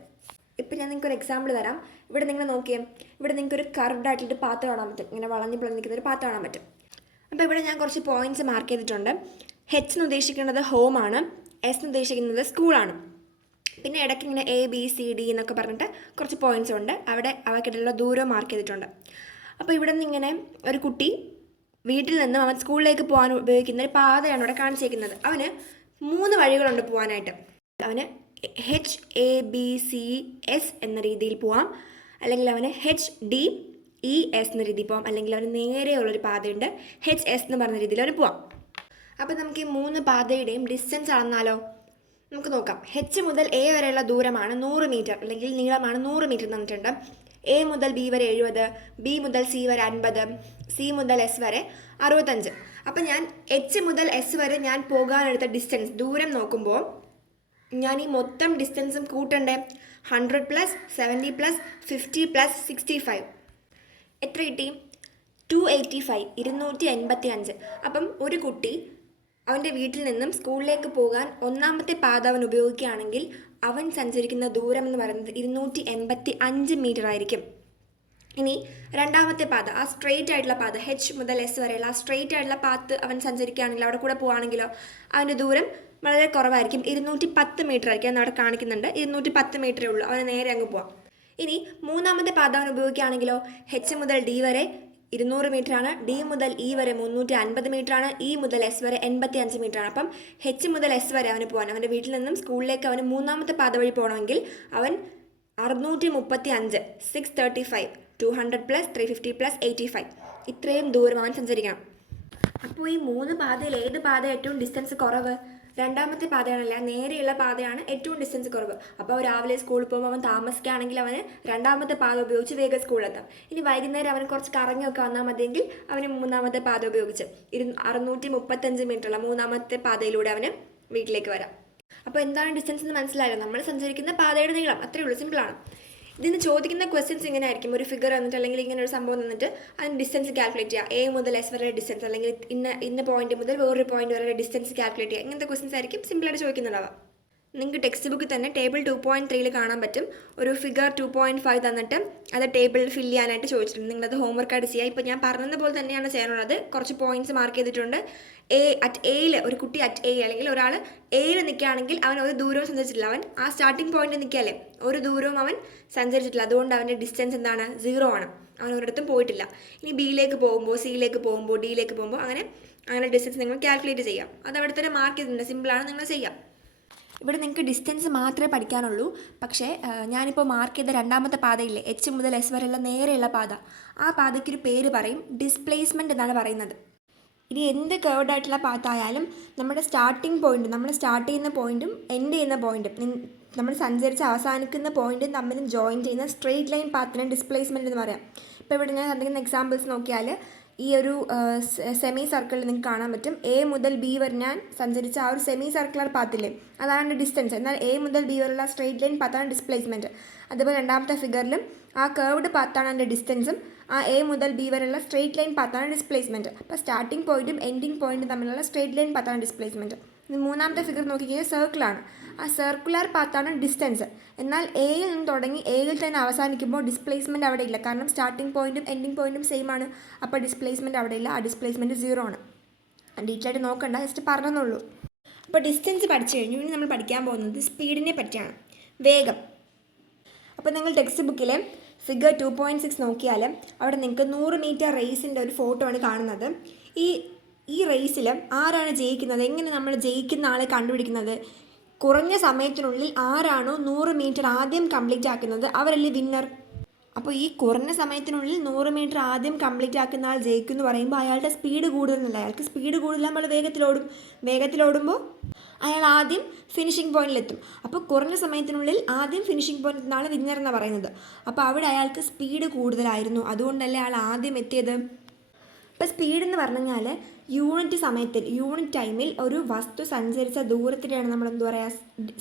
ഇപ്പം ഞാൻ നിങ്ങൾക്ക് ഒരു എക്സാമ്പിൾ തരാം. ഇവിടെ നിങ്ങൾ നോക്കിയേ, ഇവിടെ നിങ്ങൾക്ക് ഒരു കർവ്ഡ് ആയിട്ടുള്ള പാത്ത് കാണാൻ പറ്റും. ഇങ്ങനെ വളഞ്ഞ് പിളഞ്ഞിരിക്കുന്ന ഒരു പാത്ത് കാണാൻ പറ്റും. അപ്പോൾ ഇവിടെ ഞാൻ കുറച്ച് പോയിന്റ്സ് മാർക്ക് ചെയ്തിട്ടുണ്ട്. H എന്ന് ഉദ്ദേശിക്കുന്നത് ഹോമാണ്, S എന്ന് ഉദ്ദേശിക്കുന്നത് സ്കൂളാണ്. പിന്നെ ഇടയ്ക്ക് ഇങ്ങനെ ABCD എന്നൊക്കെ പറഞ്ഞിട്ട് കുറച്ച് പോയിന്റ്സ് ഉണ്ട്. അവിടെ അവയ്ക്കിടയിലുള്ള ദൂരം മാർക്ക് ചെയ്തിട്ടുണ്ട്. അപ്പോൾ ഇവിടെ നിന്ന് ഇങ്ങനെ ഒരു കുട്ടി വീട്ടിൽ നിന്നും അവൻ സ്കൂളിലേക്ക് പോകാൻ ഉപയോഗിക്കുന്ന ഒരു പാതയാണ് ഇവിടെ കാണിച്ചേക്കുന്നത്. അവന് 3 വഴികളുണ്ട് പോകാനായിട്ട്. അവന് HABCS എന്ന രീതിയിൽ പോവാം, അല്ലെങ്കിൽ അവന് HDES എന്ന രീതിയിൽ പോവാം, അല്ലെങ്കിൽ അവന് നേരെയുള്ളൊരു പാതയുണ്ട് HS എന്ന് പറഞ്ഞ രീതിയിൽ അവന് പോവാം. അപ്പോൾ നമുക്ക് ഈ 3 പാതയുടെയും ഡിസ്റ്റൻസ് അളന്നാലോ? നമുക്ക് നോക്കാം. H മുതൽ A വരെയുള്ള ദൂരമാണ് 100 മീറ്റർ, അല്ലെങ്കിൽ നീളമാണ് 100 മീറ്റർ തന്നിട്ടുണ്ട്. A മുതൽ B വരെ 70, B മുതൽ C വരെ 50, C മുതൽ S വരെ 65. അപ്പം ഞാൻ H മുതൽ S വരെ ഞാൻ പോകാനെടുത്ത ഡിസ്റ്റൻസ്, ദൂരം നോക്കുമ്പോൾ ഞാൻ ഈ മൊത്തം ഡിസ്റ്റൻസും കൂട്ടണ്ടേ. 100 + 70 + 50 + 65 എത്ര കിട്ടി? 285, 285. അപ്പം ഒരു കുട്ടി അവൻ്റെ വീട്ടിൽ നിന്നും സ്കൂളിലേക്ക് പോകാൻ ഒന്നാമത്തെ പാത അവൻ ഉപയോഗിക്കുകയാണെങ്കിൽ അവൻ സഞ്ചരിക്കുന്ന ദൂരം എന്ന് പറയുന്നത് 285 മീറ്റർ ആയിരിക്കും. ഇനി രണ്ടാമത്തെ പാത, ആ സ്ട്രെയിറ്റ് ആയിട്ടുള്ള പാത, H മുതൽ S വരെയുള്ള ആ സ്ട്രെയിറ്റ് ആയിട്ടുള്ള പാത്ത് അവൻ സഞ്ചരിക്കുകയാണെങ്കിലോ അവിടെ കൂടെ പോവുകയാണെങ്കിലോ അവൻ്റെ ദൂരം വളരെ കുറവായിരിക്കും, 210 മീറ്റർ ആയിരിക്കും. എന്ന് അവിടെ കാണിക്കുന്നുണ്ട്, 210 മീറ്ററേ ഉള്ളൂ. അവന് നേരെ അങ്ങ് പോവാം. ഇനി മൂന്നാമത്തെ പാത അവൻ ഉപയോഗിക്കുകയാണെങ്കിലോ H മുതൽ D വരെ 200 മീറ്ററാണ്, D മുതൽ E വരെ 350 മീറ്ററാണ്, E മുതൽ S വരെ 85 മീറ്ററാണ്. അപ്പം H മുതൽ S വരെ അവന് പോകാൻ, അവൻ്റെ വീട്ടിൽ നിന്നും സ്കൂളിലേക്ക് അവന് മൂന്നാമത്തെ പാത വഴി പോകണമെങ്കിൽ അവൻ 635, 635, 200 + 350 + 85 ഇത്രയും ദൂരം അവൻ സഞ്ചരിക്കണം. അപ്പോൾ ഈ 3 പാതയിൽ ഏത് പാത ഏറ്റവും ഡിസ്റ്റൻസ് കുറവ്? രണ്ടാമത്തെ പാതയാണല്ല, നേരെയുള്ള പാതയാണ് ഏറ്റവും ഡിസ്റ്റൻസ് കുറവ്. അപ്പോൾ രാവിലെ സ്കൂളിൽ പോകുമ്പോൾ അവൻ താമസിക്കുകയാണെങ്കിൽ അവന് രണ്ടാമത്തെ പാത ഉപയോഗിച്ച് വേഗം സ്കൂളിലെത്താം. ഇനി വൈകുന്നേരം അവന് കുറച്ച് കറങ്ങിയൊക്കെ വന്നാൽ മതിയെങ്കിൽ അവന് മൂന്നാമത്തെ പാത ഉപയോഗിച്ച് 635 മീറ്ററുള്ള മൂന്നാമത്തെ പാതയിലൂടെ അവന് വീട്ടിലേക്ക് വരാം. അപ്പോൾ എന്താണ് ഡിസ്റ്റൻസ് എന്ന് മനസ്സിലായല്ലോ? നമ്മൾ സഞ്ചരിക്കുന്ന പാതയുടെ നീളം, അത്രയേ ഉള്ളൂ, സിമ്പിളാണ്. ഇതിന് ചോദിക്കുന്ന ക്വസ്റ്റ്യൻസ് ഇങ്ങനെ ആയിരിക്കും. ഒരു ഫിഗർ വന്നിട്ട് അല്ലെങ്കിൽ ഇങ്ങനെ ഒരു സംഭവം തന്നിട്ട് അതിന് ഡിസ്റ്റൻസ് കാൽക്കുലേറ്റ് ചെയ്യുക. A മുതൽ S വരെ ഡിസ്റ്റൻസ്, അല്ലെങ്കിൽ ഇന്ന പോയിന്റ് മുതൽ വേറൊരു പോയിന്റ് വരെ ഡിസ്റ്റൻസ് കാൽക്കുലേറ്റ് ചെയ്യുക. ഇങ്ങനത്തെ ക്വസ്റ്റ്യൻസ് ആയിരിക്കും സിമ്പിളായിട്ട് ചോദിക്കുന്നുണ്ടാവുക. നിങ്ങൾക്ക് ടെക്സ്റ്റ് ബുക്കിൽ തന്നെ ടേബിൾ 2.3 കാണാൻ പറ്റും. ഒരു ഫിഗർ 2.5 തന്നിട്ട് അത് ടേബിളിൽ ഫില്ല് ചെയ്യാനായിട്ട് ചോദിച്ചിട്ടുണ്ട്. നിങ്ങളത് ഹോംവർക്കായിട്ട് ചെയ്യുക. ഇപ്പോൾ ഞാൻ പറഞ്ഞതുപോലെ തന്നെയാണ് ചെയ്യാനുള്ളത്. കുറച്ച് പോയിന്റ്സ് മാർക്ക് ചെയ്തിട്ടുണ്ട്. Aയിൽ ഒരു കുട്ടി A അല്ലെങ്കിൽ ഒരാൾ Aയിൽ നിൽക്കുകയാണെങ്കിൽ അവൻ ഒരു ദൂരവും സഞ്ചരിച്ചിട്ടില്ല. അവൻ ആ സ്റ്റാർട്ടിംഗ് പോയിന്റിൽ നിൽക്കുകയല്ലേ, ഒരു ദൂരവും അവൻ സഞ്ചരിച്ചിട്ടില്ല. അതുകൊണ്ട് അവൻ്റെ ഡിസ്റ്റൻസ് എന്താണ്? 0 ആണ്. അവൻ ഒരിടത്തും പോയിട്ടില്ല. ഇനി Bയിലേക്ക് പോകുമ്പോൾ, Cയിലേക്ക് പോകുമ്പോൾ, Dയിലേക്ക് പോകുമ്പോൾ അങ്ങനെ ഡിസ്റ്റൻസ് നിങ്ങൾ കാൽക്കുലേറ്റ് ചെയ്യാം. അത് അവിടെ തന്നെ മാർക്ക് ചെയ്തിട്ടുണ്ട്. സിമ്പിളാണ്, നിങ്ങൾ ചെയ്യാം. ഇവിടെ നിങ്ങൾക്ക് ഡിസ്റ്റൻസ് മാത്രമേ പഠിക്കാനുള്ളൂ. പക്ഷേ ഞാനിപ്പോൾ മാർക്ക് ചെയ്ത രണ്ടാമത്തെ പാതയില്ലേ, H മുതൽ S വരെയുള്ള നേരെയുള്ള പാത, ആ പാതയ്ക്കൊരു പേര് പറയും ഡിസ്പ്ലേസ്മെൻറ്റ് എന്നാണ് പറയുന്നത്. ഇനി എന്ത് കേർവ്ഡ് ആയിട്ടുള്ള പാത്തായാലും നമ്മുടെ സ്റ്റാർട്ടിംഗ് പോയിൻറ്റും, നമ്മൾ സ്റ്റാർട്ട് ചെയ്യുന്ന പോയിൻറ്റും എൻഡ് ചെയ്യുന്ന പോയിൻറ്റും, നമ്മൾ സഞ്ചരിച്ച് അവസാനിക്കുന്ന പോയിൻറ്റും തമ്മിൽ ജോയിൻ ചെയ്യുന്ന സ്ട്രെയിറ്റ് ലൈൻ പാത്തിനെ ഡിസ്പ്ലേസ്മെൻറ്റ് എന്ന് പറയാം. ഇപ്പോൾ ഇവിടെ ഞാൻ തന്നിരിക്കുന്ന എക്സാമ്പിൾസ് നോക്കിയാൽ ഈ ഒരു സെമി സർക്കിളിൽ നിങ്ങൾക്ക് കാണാൻ പറ്റും എ മുതൽ ബി വരെ ഞാൻ സഞ്ചരിച്ച ആ ഒരു സെമി സർക്കുലർ പാത്തില്ലേ, അതാണ് എൻ്റെ ഡിസ്റ്റൻസ്. എന്നാൽ എ മുതൽ ബി വരെയുള്ള സ്ട്രെയിറ്റ് ലൈൻ പാത്താണ് ഡിസ്പ്ലേസ്മെൻറ്റ്. അതുപോലെ രണ്ടാമത്തെ ഫിഗറിലും ആ കേർവ്ഡ് പാത്താണ് എൻ്റെ ഡിസ്റ്റൻസും, ആ എ മുതൽ ബി വരെയുള്ള സ്ട്രെയിറ്റ് ലൈൻ പാത്താണ് ഡിസ്പ്ലേസ്മെൻറ്റ്. അപ്പോൾ സ്റ്റാർട്ടിംഗ് പോയിൻറ്റും എൻഡിങ് പോയിൻറ്റും തമ്മിലുള്ള സ്ട്രെയിറ്റ് ലൈൻ പാത്താണ് ഡിസ്പ്ലേസ്മെൻറ്റ്. മൂന്നാമത്തെ ഫിഗർ നോക്കിക്കഴിഞ്ഞാൽ സർക്കിളാണ്, ആ സർക്കുലർ പാത്താണ് ഡിസ്റ്റൻസ്. എന്നാൽ എയിൽ നിന്ന് തുടങ്ങി എയിൽ തന്നെ അവസാനിക്കുമ്പോൾ ഡിസ്പ്ലേസ്മെൻറ്റ് അവിടെ ഇല്ല, കാരണം സ്റ്റാർട്ടിംഗ് പോയിൻറ്റും എൻഡിങ് പോയിൻറ്റും സെയിം ആണ്. അപ്പോൾ ഡിസ്പ്ലേസ്മെൻറ്റ് അവിടെ ഇല്ല, ആ ഡിസ്പ്ലേസ്മെൻറ്റ് 0 ആണ്. ഡീറ്റെയിൽ ആയിട്ട് നോക്കണ്ട, ജസ്റ്റ് പറഞ്ഞെന്നുള്ളൂ. അപ്പോൾ ഡിസ്റ്റൻസ് പഠിച്ചു കഴിഞ്ഞു. ഇനി നമ്മൾ പഠിക്കാൻ പോകുന്നത് സ്പീഡിനെ പറ്റിയാണ്, വേഗം. അപ്പോൾ നിങ്ങൾ ടെക്സ്റ്റ് ബുക്കിലെ ഫിഗർ 2.6 നോക്കിയാൽ അവിടെ നിങ്ങൾക്ക് 100 മീറ്റർ റേസിൻ്റെ ഒരു ഫോട്ടോ ആണ് കാണുന്നത്. ഈ റേസിൽ ആരാണ് ജയിക്കുന്നത്, എങ്ങനെ നമ്മൾ ജയിക്കുന്ന ആളെ കണ്ടുപിടിക്കുന്നത്? കുറഞ്ഞ സമയത്തിനുള്ളിൽ ആരാണോ 100 മീറ്റർ ആദ്യം കംപ്ലീറ്റ് ആക്കുന്നത് അവരല്ലേ വിന്നർ. അപ്പോൾ ഈ കുറഞ്ഞ സമയത്തിനുള്ളിൽ 100 മീറ്റർ ആദ്യം കംപ്ലീറ്റ് ആക്കുന്ന ആൾ ജയിക്കും എന്ന് പറയുമ്പോൾ അയാളുടെ സ്പീഡ് കൂടുതലല്ല, അയാൾക്ക് സ്പീഡ് കൂടുതൽ നമ്മൾ വേഗത്തിലോടുമ്പോൾ അയാൾ ആദ്യം ഫിനിഷിംഗ് പോയിന്റിലെത്തും. അപ്പോൾ കുറഞ്ഞ സമയത്തിനുള്ളിൽ ആദ്യം ഫിനിഷിംഗ് പോയിന്റ് എത്തുന്ന വിന്നർ എന്നാണ് പറയുന്നത്. അപ്പോൾ അവിടെ അയാൾക്ക് സ്പീഡ് കൂടുതലായിരുന്നു, അതുകൊണ്ടല്ലേ അയാൾ ആദ്യം എത്തിയത്. ഇപ്പോൾ സ്പീഡ് എന്ന് പറഞ്ഞു കഴിഞ്ഞാൽ യൂണിറ്റ് ടൈമിൽ ഒരു വസ്തു സഞ്ചരിച്ച ദൂരത്തിനെയാണ് നമ്മൾ എന്ത് പറയുക,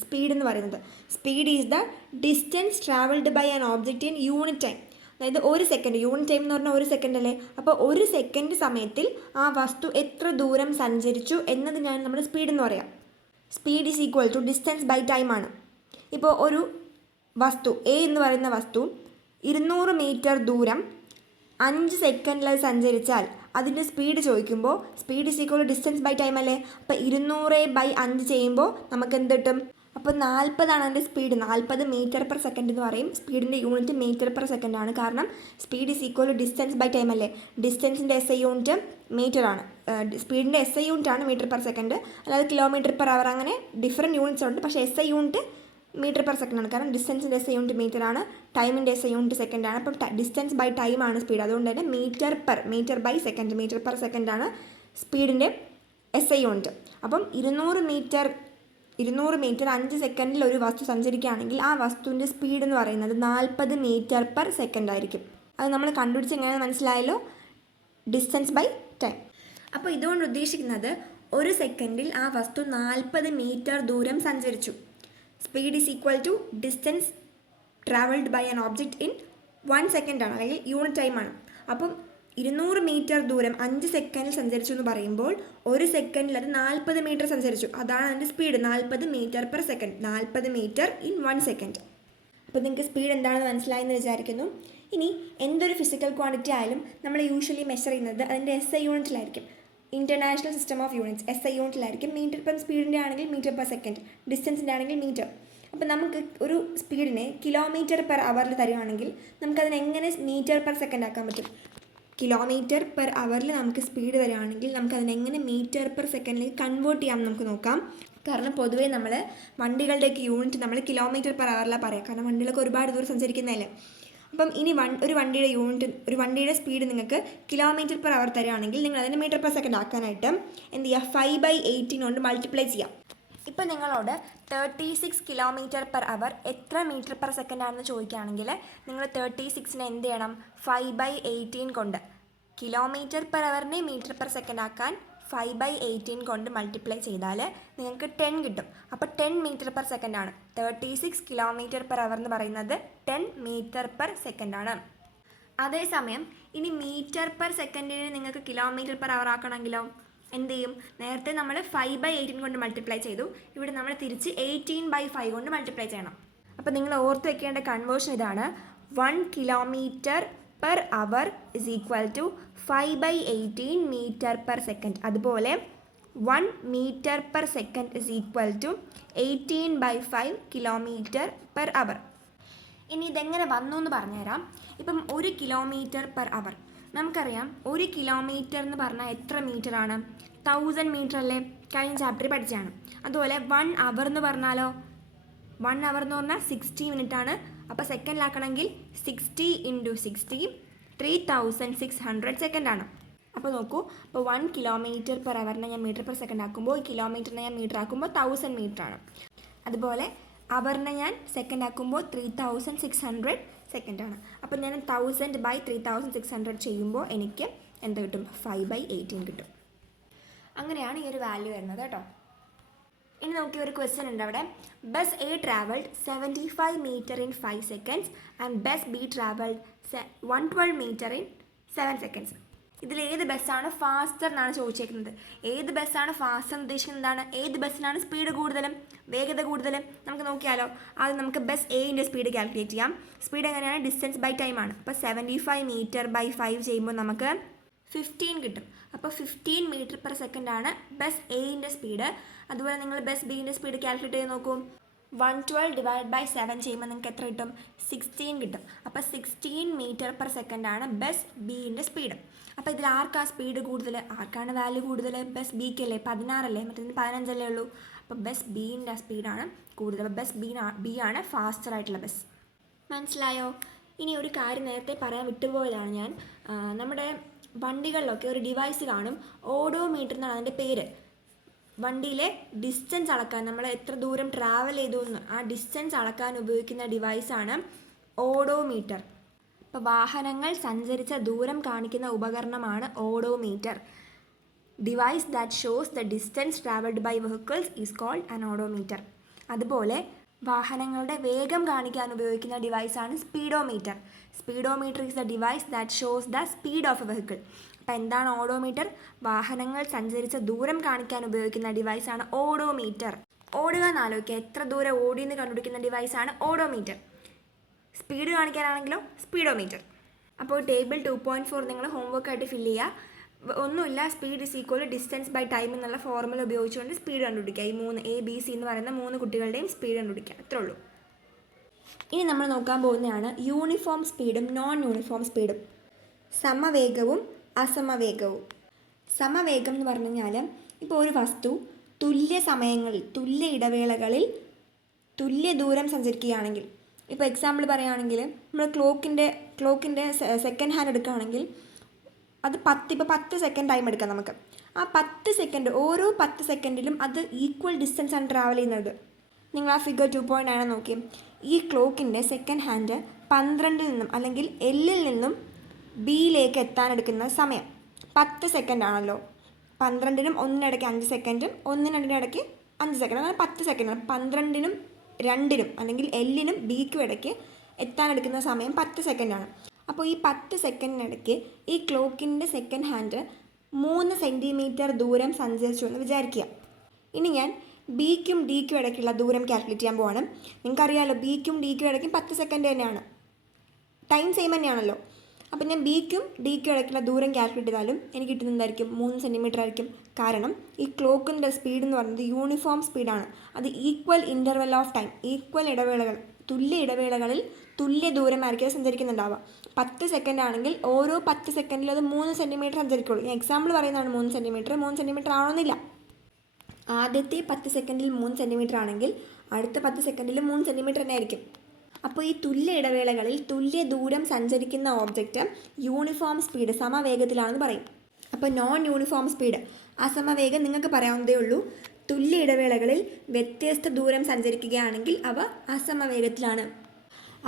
സ്പീഡ് എന്ന് പറയുന്നത്. Speed is the distance travelled by an object in unit time. അതായത് ഒരു സെക്കൻഡ്, യൂണിറ്റ് ടൈം എന്ന് പറഞ്ഞാൽ 1 സെക്കൻഡ് അല്ലേ. അപ്പോൾ 1 സെക്കൻഡ് സമയത്തിൽ ആ വസ്തു എത്ര ദൂരം സഞ്ചരിച്ചു എന്നതിനാണ് നമ്മൾ സ്പീഡ് എന്ന് പറയാം. Speed is equal to distance by time ആണ്. ഇപ്പോൾ ഒരു വസ്തു എ എന്ന് പറയുന്ന വസ്തു 200 മീറ്റർ ദൂരം 5 സെക്കൻഡിൽ സഞ്ചരിച്ചാൽ അതിൻ്റെ സ്പീഡ് ചോദിക്കുമ്പോൾ speed is equal to distance by time അല്ലേ. അപ്പോൾ 200/5 ചെയ്യുമ്പോൾ നമുക്ക് എന്ത് കിട്ടും? അപ്പോൾ 40 അതിൻ്റെ സ്പീഡ്. 40 മീറ്റർ പെർ സെക്കൻഡ് എന്ന് പറയും. സ്പീഡിൻ്റെ യൂണിറ്റ് മീറ്റർ പെർ സെക്കൻഡ് ആണ്, കാരണം speed is equal to distance by time അല്ലേ. ഡിസ്റ്റൻസിൻ്റെ SI യൂണിറ്റ് മീറ്റർ ആണ്, സ്പീഡിൻ്റെ SI യൂണിറ്റ് ആണ് മീറ്റർ പെർ സെക്കൻഡ്, അല്ലാതെ കിലോമീറ്റർ പെർ അവർ അങ്ങനെ ഡിഫറെൻറ്റ് യൂണിറ്റ്സ് ഉണ്ട്. പക്ഷേ SI unit metre per second ആണ്, കാരണം ഡിസ്റ്റൻസിൻ്റെ SI യൂണിറ്റ് മീറ്റർ ആണ്, ടൈമിൻ്റെ SI യൂണിറ്റ് സെക്കൻഡ് ആണ്. അപ്പം ഡിസ്റ്റൻസ് ബൈ ടൈം ആണ് സ്പീഡ്, അതുകൊണ്ട് തന്നെ metre by second, metre per second ആണ് സ്പീഡിൻ്റെ SI യൂണിറ്റ്. അപ്പം 200 മീറ്റർ 5 സെക്കൻഡിൽ ഒരു വസ്തു സഞ്ചരിക്കുകയാണെങ്കിൽ ആ വസ്തുവിൻ്റെ സ്പീഡ് എന്ന് പറയുന്നത് 40 മീറ്റർ പെർ സെക്കൻഡ് ആയിരിക്കും. അത് നമ്മൾ കണ്ടുപിടിച്ച് എങ്ങനെ മനസ്സിലായല്ലോ, ഡിസ്റ്റൻസ് ബൈ ടൈം. അപ്പോൾ ഇതുകൊണ്ട് ഉദ്ദേശിക്കുന്നത് 1 സെക്കൻഡിൽ ആ വസ്തു 40 മീറ്റർ ദൂരം സഞ്ചരിച്ചു. Speed is equal to distance travelled by an object in 1 second ആണ്, അല്ലെങ്കിൽ യൂണിറ്റ് ടൈമാണ്. അപ്പം 200 മീറ്റർ ദൂരം 5 സെക്കൻഡിൽ സഞ്ചരിച്ചു എന്ന് പറയുമ്പോൾ 1 സെക്കൻഡിൽ അത് 40 മീറ്റർ സഞ്ചരിച്ചു. അതാണ് അതിൻ്റെ speed, 40 metre per second, 40 metre in 1 second. അപ്പോൾ നിങ്ങൾക്ക് സ്പീഡ് എന്താണെന്ന് മനസ്സിലായെന്ന് വിചാരിക്കുന്നു. ഇനി എന്തൊരു ഫിസിക്കൽ ക്വാണ്ടിറ്റി ആയാലും നമ്മൾ യൂഷ്വലി മെഷർ ചെയ്യുന്നത് അതിൻ്റെ SI യൂണിറ്റിലായിരിക്കും. International system of units SI യൂണിറ്റിലായിരിക്കും. മീറ്റർ പെർ സ്പീഡിൻ്റെ ആണെങ്കിൽ മീറ്റർ പെർ സെക്കൻഡ്, ഡിസ്റ്റൻസിൻ്റെ ആണെങ്കിൽ മീറ്റർ. അപ്പോൾ നമുക്ക് ഒരു സ്പീഡിനെ കിലോമീറ്റർ പെർ അവറിൽ തരുവാണെങ്കിൽ നമുക്കതിനെ എങ്ങനെ മീറ്റർ പെർ സെക്കൻഡ് ആക്കാൻ പറ്റും? കിലോമീറ്റർ പെർ അവറിൽ നമുക്ക് സ്പീഡ് തരുവാണെങ്കിൽ നമുക്കതിനെങ്ങനെ മീറ്റർ പെർ സെക്കൻഡിലേക്ക് കൺവേർട്ട് ചെയ്യാമെന്ന് നമുക്ക് നോക്കാം. കാരണം പൊതുവേ നമ്മൾ വണ്ടികളുടെയൊക്കെ യൂണിറ്റ് നമ്മൾ കിലോമീറ്റർ പെർ അവറിലാണ് പറയുക, കാരണം വണ്ടികളൊക്കെ ഒരുപാട് ദൂരം സഞ്ചരിക്കുന്നതല്ലേ. അപ്പം ഇനി ഒരു വണ്ടിയുടെ സ്പീഡ് നിങ്ങൾക്ക് കിലോമീറ്റർ പെർ അവർ തരുവാണെങ്കിൽ നിങ്ങൾ അതിനെ മീറ്റർ പെർ സെക്കൻഡ് ആക്കാനായിട്ട് എന്ത് ചെയ്യുക, 5/18 കൊണ്ട് മൾട്ടിപ്ലൈ ചെയ്യാം. ഇപ്പം നിങ്ങളോട് 36 കിലോമീറ്റർ പെർ അവർ എത്ര മീറ്റർ പെർ സെക്കൻഡ് ആണെന്ന് ചോദിക്കുകയാണെങ്കിൽ നിങ്ങൾ 36നെ എന്ത് ചെയ്യണം, 5/18 കൊണ്ട്, കിലോമീറ്റർ പെർ അവറിനെ മീറ്റർ പെർ സെക്കൻഡ് ആക്കാൻ 5/18 കൊണ്ട് മൾട്ടിപ്ലൈ ചെയ്താൽ നിങ്ങൾക്ക് 10 കിട്ടും. അപ്പോൾ 10 മീറ്റർ പെർ സെക്കൻഡ് ആണ്. 36 കിലോമീറ്റർ പെർ അവർ എന്ന് പറയുന്നത് 10 മീറ്റർ പെർ സെക്കൻഡ് ആണ്. അതേസമയം ഇനി മീറ്റർ പെർ സെക്കൻഡിനെ നിങ്ങൾക്ക് കിലോമീറ്റർ പെർ അവർ ആക്കണമെങ്കിലോ എന്ത് ചെയ്യും? നേരത്തെ നമ്മൾ 5/18 കൊണ്ട് മൾട്ടിപ്ലൈ ചെയ്തു, ഇവിടെ നമ്മൾ തിരിച്ച് 18/5 കൊണ്ട് മൾട്ടിപ്ലൈ ചെയ്യണം. അപ്പോൾ നിങ്ങൾ ഓർത്ത് വെക്കേണ്ട കൺവേർഷൻ ഇതാണ്, 1 kilometre per hour is equal to 5/18 metre per second. അതുപോലെ 1 metre per second is equal to 18/5 kilometre per hour. ഇനി ഇതെങ്ങനെ വന്നു എന്ന് പറഞ്ഞുതരാം. ഇപ്പം 1 കിലോമീറ്റർ പെർ അവർ നമുക്കറിയാം, 1 കിലോമീറ്റർ എന്ന് പറഞ്ഞാൽ എത്ര മീറ്റർ ആണ്? 1000 മീറ്റർ അല്ലേ, കഴിഞ്ഞ ചാപ്റ്ററിൽ പഠിച്ചതാണ്. അതുപോലെ 1 അവർ എന്ന് പറഞ്ഞാലോ, 1 അവർ എന്ന് പറഞ്ഞാൽ 60 മിനിറ്റ് ആണ്. അപ്പോൾ സെക്കൻഡിലാക്കണമെങ്കിൽ 60 × 60 3600 സെക്കൻഡ് ആണ്. അപ്പോൾ നോക്കൂ, അപ്പോൾ 1 കിലോമീറ്റർ പെർ അവറിനെ ഞാൻ മീറ്റർ പെർ സെക്കൻഡ് ആക്കുമ്പോൾ കിലോമീറ്ററിനെ ഞാൻ മീറ്റർ ആക്കുമ്പോൾ 1000 മീറ്റർ ആണ്. അതുപോലെ അവറിനെ ഞാൻ സെക്കൻഡ് ആക്കുമ്പോൾ 3600 സെക്കൻഡ് ആണ്. അപ്പോൾ ഞാൻ 1000/3600 ചെയ്യുമ്പോൾ എനിക്ക് എന്ത് കിട്ടും? 5/18 കിട്ടും. അങ്ങനെയാണ് ഈ ഒരു വാല്യൂ വരുന്നത് കേട്ടോ. ഇനി നമുക്ക് ഒരു ക്വസ്റ്റ്യൻ ഉണ്ട് അവിടെ. Bus A travelled 75 metre in 5 seconds and bus B travelled 112 metre in 7 seconds. ഇതിൽ ഏത് ബസ്സാണ് ഫാസ്റ്റർ എന്നാണ് ചോദിച്ചേക്കുന്നത്. ഏത് ബസ്സാണ് ഫാസ്റ്റർ എന്ന് ഉദ്ദേശിക്കുന്നത് എന്താണ്? ഏത് ബസ്സിനാണ് സ്പീഡ് കൂടുതലും, വേഗത കൂടുതലും? നമുക്ക് നോക്കിയാലോ. ആദ്യം നമുക്ക് ബസ് എയുടെ സ്പീഡ് കാൽക്കുലേറ്റ് ചെയ്യാം. സ്പീഡ് എങ്ങനെയാണ്? ഡിസ്റ്റൻസ് ബൈ ടൈം ആണ്. അപ്പോൾ 75 മീറ്റർ ബൈ 5 ചെയ്യുമ്പോൾ നമുക്ക് 15 കിട്ടും. അപ്പോൾ 15 മീറ്റർ പെർ സെക്കൻഡ് ആണ് ബസ് എയുടെ സ്പീഡ്. അതുപോലെ നിങ്ങൾ ബസ് ബിയുടെ സ്പീഡ് കാൽക്കുലേറ്റ് ചെയ്ത് നോക്കൂ. 112 ഡിവൈഡ് ബൈ 7 ചെയ്യുമ്പോൾ നിങ്ങൾക്ക് എത്ര കിട്ടും? 16 കിട്ടും. അപ്പോൾ 16 മീറ്റർ പെർ സെക്കൻഡ് ആണ് ബസ് ബിയുടെ സ്പീഡ്. അപ്പോൾ ഇതിൽ ആർക്കാണ് സ്പീഡ് കൂടുതൽ? ആർക്കാണ് വാല്യൂ കൂടുതൽ? ബസ് ബിക്കല്ലേ, 16 അല്ലേ, മറ്റേ 15 അല്ലേ ഉള്ളൂ. അപ്പോൾ ബസ് ബിൻ്റെ സ്പീഡാണ് കൂടുതൽ. അപ്പോൾ ബസ് ബി ആണ് ഫാസ്റ്റർ ആയിട്ടുള്ള ബസ്. മനസ്സിലായോ? ഇനി ഒരു കാര്യം നേരത്തെ പറയാൻ വിട്ടുപോയതാണ് ഞാൻ. നമ്മുടെ വണ്ടികളിലൊക്കെ ഒരു ഡിവൈസ് കാണും, ഓഡോമീറ്റർ എന്നാണ് അതിൻ്റെ പേര്. വണ്ടിയിലെ ഡിസ്റ്റൻസ് അളക്കാൻ, നമ്മൾ എത്ര ദൂരം ട്രാവൽ ചെയ്തു എന്ന് ആ ഡിസ്റ്റൻസ് അളക്കാൻ ഉപയോഗിക്കുന്ന ഡിവൈസാണ് ഓഡോമീറ്റർ. ഇപ്പോൾ വാഹനങ്ങൾ സഞ്ചരിച്ച ദൂരം കാണിക്കുന്ന ഉപകരണമാണ് odometer. Device that shows the distance travelled by vehicles is called an odometer. അതുപോലെ വാഹനങ്ങളുടെ വേഗം കാണിക്കാൻ ഉപയോഗിക്കുന്ന ഡിവൈസാണ് speedometer. Speedometer is the device that shows the speed of a vehicle. അപ്പോൾ എന്താണ് ഓഡോമീറ്റർ? വാഹനങ്ങൾ സഞ്ചരിച്ച ദൂരം കാണിക്കാൻ ഉപയോഗിക്കുന്ന ഡിവൈസാണ് ഓഡോമീറ്റർ. ഓടുക എന്നാലോചിക്കുക, എത്ര ദൂരം ഓടിയെന്ന് കണ്ടുപിടിക്കുന്ന ഡിവൈസാണ് ഓഡോമീറ്റർ. സ്പീഡ് കാണിക്കാനാണെങ്കിലോ സ്പീഡോമീറ്റർ. അപ്പോൾ ടേബിൾ 2.4 നിങ്ങൾ ഹോംവർക്ക് ആയിട്ട് ഫില്ല് ചെയ്യുക. ഒന്നുമില്ല, speed is equal distance by time എന്നുള്ള ഫോർമുല ഉപയോഗിച്ചുകൊണ്ട് സ്പീഡ് കണ്ടുപിടിക്കുക. ഈ 3 ABC എന്ന് പറയുന്ന 3 കുട്ടികളുടെയും സ്പീഡ് കണ്ടുപിടിക്കുക. അത്രേ ഉള്ളൂ. ഇനി നമ്മൾ നോക്കാൻ പോകുന്നതാണ് യൂണിഫോം സ്പീഡും നോൺ യൂണിഫോം സ്പീഡും. സമവേഗവും അസമവേഗവും. സമവേഗം എന്ന് പറഞ്ഞു കഴിഞ്ഞാൽ ഇപ്പോൾ ഒരു വസ്തു തുല്യ സമയങ്ങളിൽ, തുല്യ ഇടവേളകളിൽ തുല്യ ദൂരം സഞ്ചരിക്കുകയാണെങ്കിൽ, ഇപ്പോൾ എക്സാമ്പിൾ പറയുകയാണെങ്കിൽ നമ്മൾ ക്ലോക്കിൻ്റെ സെക്കൻഡ് ഹാൻഡ് എടുക്കുകയാണെങ്കിൽ അത് 10 സെക്കൻഡ് ടൈം എടുക്കാം നമുക്ക്. ആ 10 സെക്കൻഡ്, ഓരോ 10 സെക്കൻഡിലും അത് ഈക്വൽ ഡിസ്റ്റൻസ് ആണ് ട്രാവൽ ചെയ്യുന്നത്. നിങ്ങൾ ആ ഫിഗർ 2.9 നോക്കി. ഈ ക്ലോക്കിൻ്റെ സെക്കൻഡ് ഹാൻഡ് 12 നിന്നും അല്ലെങ്കിൽ എല്ലിൽ നിന്നും ബിയിലേക്ക് എത്താനെടുക്കുന്ന സമയം 10 സെക്കൻഡ് ആണല്ലോ. 12നും 1-നും 5 സെക്കൻഡും 1-നും 2-നും 5 സെക്കൻഡ്, അങ്ങനെ 10 സെക്കൻഡാണ്. 12നും 2-നും അല്ലെങ്കിൽ എല്ലിനും ബിക്കും ഇടയ്ക്ക് എത്താനെടുക്കുന്ന സമയം 10 സെക്കൻഡാണ്. അപ്പോൾ ഈ 10 സെക്കൻഡിനിടയ്ക്ക് ഈ ക്ലോക്കിൻ്റെ സെക്കൻഡ് ഹാൻഡ് 3 സെൻറ്റിമീറ്റർ ദൂരം സഞ്ചരിച്ചു എന്ന് വിചാരിക്കുക. ഇനി ഞാൻ ബിക്കും ഡിക്കും ഇടയ്ക്കുള്ള ദൂരം കാൽക്കുലേറ്റ് ചെയ്യാൻ പോവാണ്. നിങ്ങൾക്കറിയാമല്ലോ, ബിക്കും ഡിക്കും ഇടയ്ക്കും 10 സെക്കൻഡ് തന്നെയാണ്, ടൈം സെയിം തന്നെയാണല്ലോ. അപ്പം ഞാൻ ബിക്കും ഡിക്കും ഇടയ്ക്കുള്ള ദൂരം കാൽക്കുലേറ്റ് ചെയ്താലും എനിക്ക് കിട്ടുന്നതായിരിക്കും 3 സെൻറ്റിമീറ്റർ ആയിരിക്കും. കാരണം ഈ ക്ലോക്കിൻ്റെ സ്പീഡ് എന്ന് പറയുന്നത് യൂണിഫോം സ്പീഡാണ്. അത് equal interval of time, equal ഇടവേളകൾ, തുല്യ ഇടവേളകളിൽ തുല്യ ദൂരമായിരിക്കും സഞ്ചരിക്കുന്നുണ്ടാവുക. 10 സെക്കൻഡ് ആണെങ്കിൽ ഓരോ 10 സെക്കൻഡിൽ അത് 3 സെൻറ്റിമീറ്റർ സഞ്ചരിക്കുള്ളൂ. ഞാൻ എക്സാമ്പിൾ പറയുന്നതാണ് 3 സെൻറ്റിമീറ്റർ ആവണമെന്നില്ല. ആദ്യത്തെ 10 സെക്കൻഡിൽ 3 സെൻറ്റിമീറ്റർ ആണെങ്കിൽ അടുത്ത 10 സെക്കൻഡിൽ 3 സെൻറ്റിമീറ്റർ തന്നെ ആയിരിക്കും. അപ്പോൾ ഈ തുല്യ ഇടവേളകളിൽ തുല്യ ദൂരം സഞ്ചരിക്കുന്ന ഓബ്ജക്റ്റ് യൂണിഫോം സ്പീഡ്, സമവേഗത്തിലാണെന്ന് പറയും. അപ്പോൾ നോൺ യൂണിഫോം സ്പീഡ്, അസമവേഗം നിങ്ങൾക്ക് പറയാവുന്നതേ ഉള്ളൂ. തുല്യ ഇടവേളകളിൽ വ്യത്യസ്ത ദൂരം സഞ്ചരിക്കുകയാണെങ്കിൽ അവ അസമവേഗത്തിലാണ്.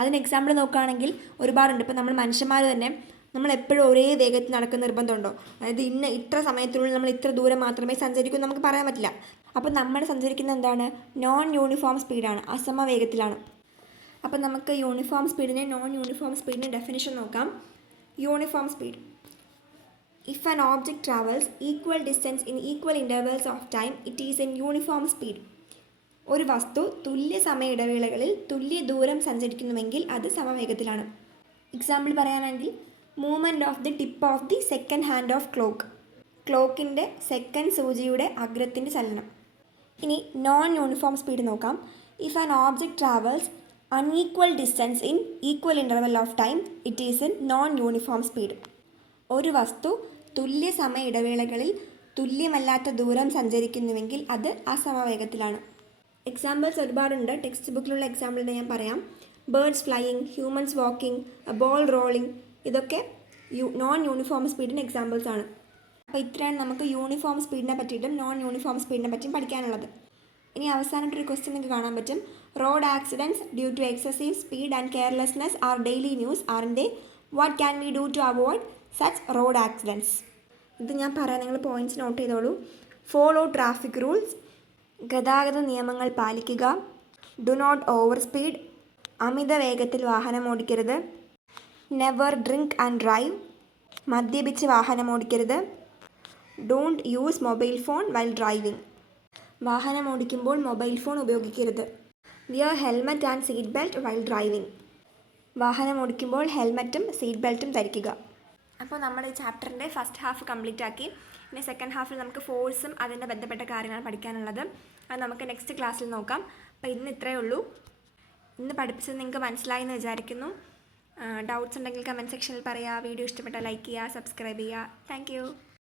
അതിന് എക്സാമ്പിൾ നോക്കുകയാണെങ്കിൽ ഒരുപാടുണ്ട്. ഇപ്പോൾ നമ്മൾ മനുഷ്യന്മാർ തന്നെ നമ്മളെപ്പോഴും ഒരേ വേഗത്തിൽ നടക്കുന്ന നിർബന്ധമുണ്ടോ? അതായത് ഇത്ര സമയത്തിനുള്ളിൽ നമ്മൾ ഇത്ര ദൂരം മാത്രമേ സഞ്ചരിക്കൂ നമുക്ക് പറയാൻ പറ്റില്ല. അപ്പോൾ നമ്മൾ സഞ്ചരിക്കുന്ന എന്താണ്? നോൺ യൂണിഫോം സ്പീഡാണ്, അസമവേഗത്തിലാണ്. അപ്പോൾ നമുക്ക് യൂണിഫോം സ്പീഡിനെ നോൺ യൂണിഫോം സ്പീഡിൻ്റെ ഡെഫിനിഷൻ നോക്കാം. Uniform speed: if an object travels equal distance in equal intervals of time it is in uniform speed. ഒരു വസ്തു തുല്യ സമയ ഇടവേളകളിൽ തുല്യ ദൂരം സഞ്ചരിക്കുന്നുവെങ്കിൽ അത് സമവേഗത്തിലാണ്. എക്സാമ്പിൾ പറയാനാണെങ്കിൽ movement of the tip of the second hand of ക്ലോക്കിൻ്റെ സെക്കൻഡ് സൂചിയുടെ അഗ്രത്തിൻ്റെ ചലനം. ഇനി നോൺ യൂണിഫോം സ്പീഡ് നോക്കാം. If an object travels unequal distance in equal interval of time it is in non uniform speed. ഒരു വസ്തു തുല്യ സമയ ഇടവേളകളിൽ തുല്യമല്ലാത്ത ദൂരം സഞ്ചരിക്കുന്നുവെങ്കിൽ അത് അസമവേഗത്തിലാണ്. എക്സാമ്പിൾസ് ഒരുപാടുണ്ട്. ടെക്സ്റ്റ് ബുക്കിലുള്ള എക്സാമ്പിളിനെ ഞാൻ പറയാം. Birds flying, humans walking, ball rolling, ഇതൊക്കെ നോൺ യൂണിഫോം സ്പീഡിന് എക്സാമ്പിൾസ് ആണ്. അപ്പോൾ ഇത്രയാണ് നമുക്ക് യൂണിഫോം സ്പീഡിനെ പറ്റിയിട്ടും നോൺ യൂണിഫോം സ്പീഡിനെ പറ്റിയും പഠിക്കാനുള്ളത്. ഇനി അവസാനമായിട്ടൊരു ക്വസ്റ്റ്യൻ നിങ്ങൾക്ക് കാണാൻ പറ്റും. Road accidents due to excessive speed and carelessness are daily news ആറിൻ്റെ. What can we do to avoid such road accidents. ഇത് ഞാൻ പറയാം, നിങ്ങൾ പോയിൻറ്റ്സ് നോട്ട് ചെയ്തോളൂ. ഫോളോ ട്രാഫിക് റൂൾസ്, ഗതാഗത നിയമങ്ങൾ പാലിക്കുക. ഡു നോട്ട് ഓവർ സ്പീഡ്, അമിത വേഗത്തിൽ വാഹനം ഓടിക്കരുത്. നെവർ ഡ്രിങ്ക് ആൻഡ് ഡ്രൈവ്, മദ്യപിച്ച് വാഹനം ഓടിക്കരുത്. Don't use mobile phone while driving, വാഹനം ഓടിക്കുമ്പോൾ മൊബൈൽ ഫോൺ ഉപയോഗിക്കരുത്. Wear helmet and seat belt while driving, വാഹനം ഓടിക്കുമ്പോൾ ഹെൽമറ്റും സീറ്റ് ബെൽറ്റും ധരിക്കുക. അപ്പോൾ നമ്മൾ ഈ ചാപ്റ്ററിൻ്റെ ഫസ്റ്റ് ഹാഫ് കംപ്ലീറ്റ് ആക്കി. ഇനി സെക്കൻഡ് ഹാഫിൽ നമുക്ക് ഫോഴ്സും അതിൻ്റെ ബന്ധപ്പെട്ട കാര്യങ്ങളാണ് പഠിക്കാനുള്ളത്. അത് നമുക്ക് നെക്സ്റ്റ് ക്ലാസ്സിൽ നോക്കാം. അപ്പോൾ ഇന്ന് ഇത്രയേ ഉള്ളൂ. ഇന്ന് പഠിപ്പിച്ചത് നിങ്ങൾക്ക് മനസ്സിലായി എന്ന് വിചാരിക്കുന്നു. ഡൗട്ട്സ് ഉണ്ടെങ്കിൽ കമൻറ്റ് സെക്ഷനിൽ പറയുക. വീഡിയോ ഇഷ്ടപ്പെട്ടാൽ ലൈക്ക് ചെയ്യുക, സബ്സ്ക്രൈബ് ചെയ്യുക. താങ്ക്